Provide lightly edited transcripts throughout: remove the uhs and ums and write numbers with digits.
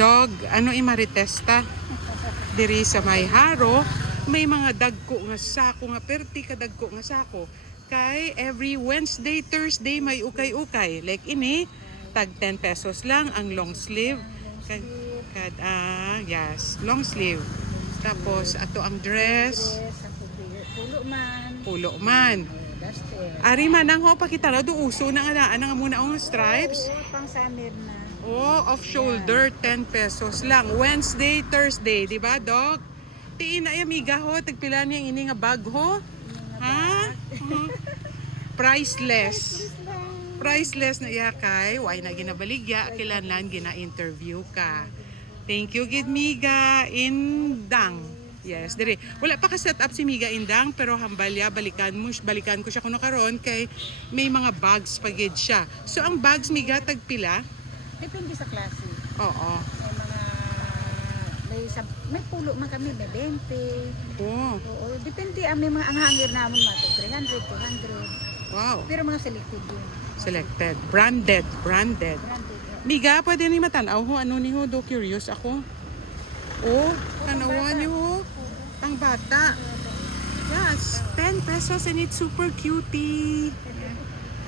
Dog, ano imaritesta? Diri sa may haro, may mga dagko nga sako nga perti ka dagko nga sako. Kay every Wednesday, Thursday may ukay-ukay. Like ini, tag 10 pesos lang ang long sleeve. Yes, long sleeve. Tapos ato ang dress, pulo man. Ari man ang ho pakita na do uso na nga muna ang stripes. Oo, pang summer na. Oh, off shoulder, 10 pesos lang. Wednesday, Thursday, di ba, dog? Tiin na amiga ho, tagpila niya ini nga bag ho. Ha? Priceless. Priceless na iya kay, why na ginabaligya, kilanlan gina-interview ka. Thank you, gid Miga Indang. Yes, dire. Wala pa ka set up si Miga Indang, pero hambalya, balikan ko siya kuno karon kay may mga bags pa gid siya. So ang bags Miga tagpila? Depende sa klase. Oo. May pulo man kami, may 20. Oh. Oo, depende may mga ang hangir naman mga 300, 200. Wow. Pero mga selected yun. Selected. Branded. Branded. Miga, pwede ni matanaw ho. Ano ni ho? Do curious ako. Oh, tanawan niyo ho. Pang bata. Yes. 10 pesos and it's super cutie.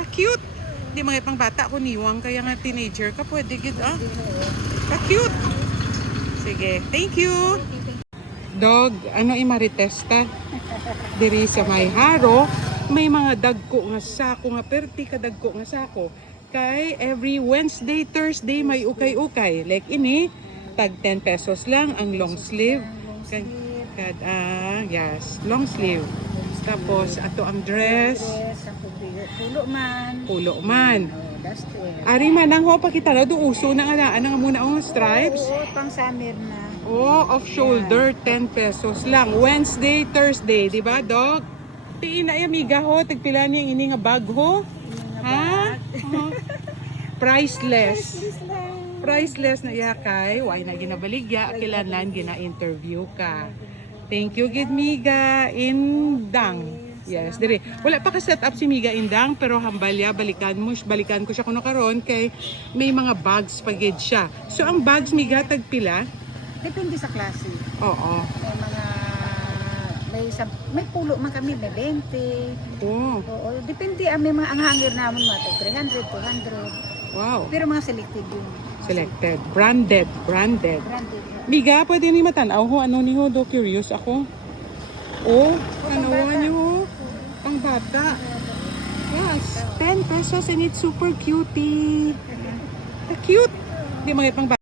Ka-cute. Di mga pang bata ko niwang kaya nga teenager ka. Pwede gid Ka-cute. Sige. Thank you. Dog, ano imaritesta? Diri sa may haro, may mga dagko nga sako nga perti ka dagko nga sako. Kay every Wednesday, Thursday may ukay-ukay. Like ini, tag 10 pesos lang ang long sleeve. Yes, long sleeve. Tapos ato ang dress, pulo man. Ari man ang ho pakita na do uso na nga muna ang stripes. Oo, pang summer na. Oh, off shoulder, 10 pesos lang. Wednesday, Thursday, di ba, dog? Tiin na amiga ho, tagpila niya ini nga bag ho. Ha? Priceless. Priceless na iya kay, why na ginabaligya, kilanlan gina-interview ka. Thank you, gid Miga Indang. Yes, dire. Wala pa ka set up si Miga Indang, pero hambalya, balikan ko siya kuno karon kay may mga bags pa gid siya. So ang bags Miga tagpila? Depende sa klase. Oo. May pulo man kami, may 20. Oh. Oo, depende may mga ang hangir naman mga 300, 200. Wow. Pero mga selected yun. Selected. Branded. Branded. Miga, pwede ni matanaw ho. Ano ni ho? Do curious ako. Oh, tanawan niyo ho. Pang bata. Yes. 10 pesos and it's super cutie. Cute. Di mga pang bata.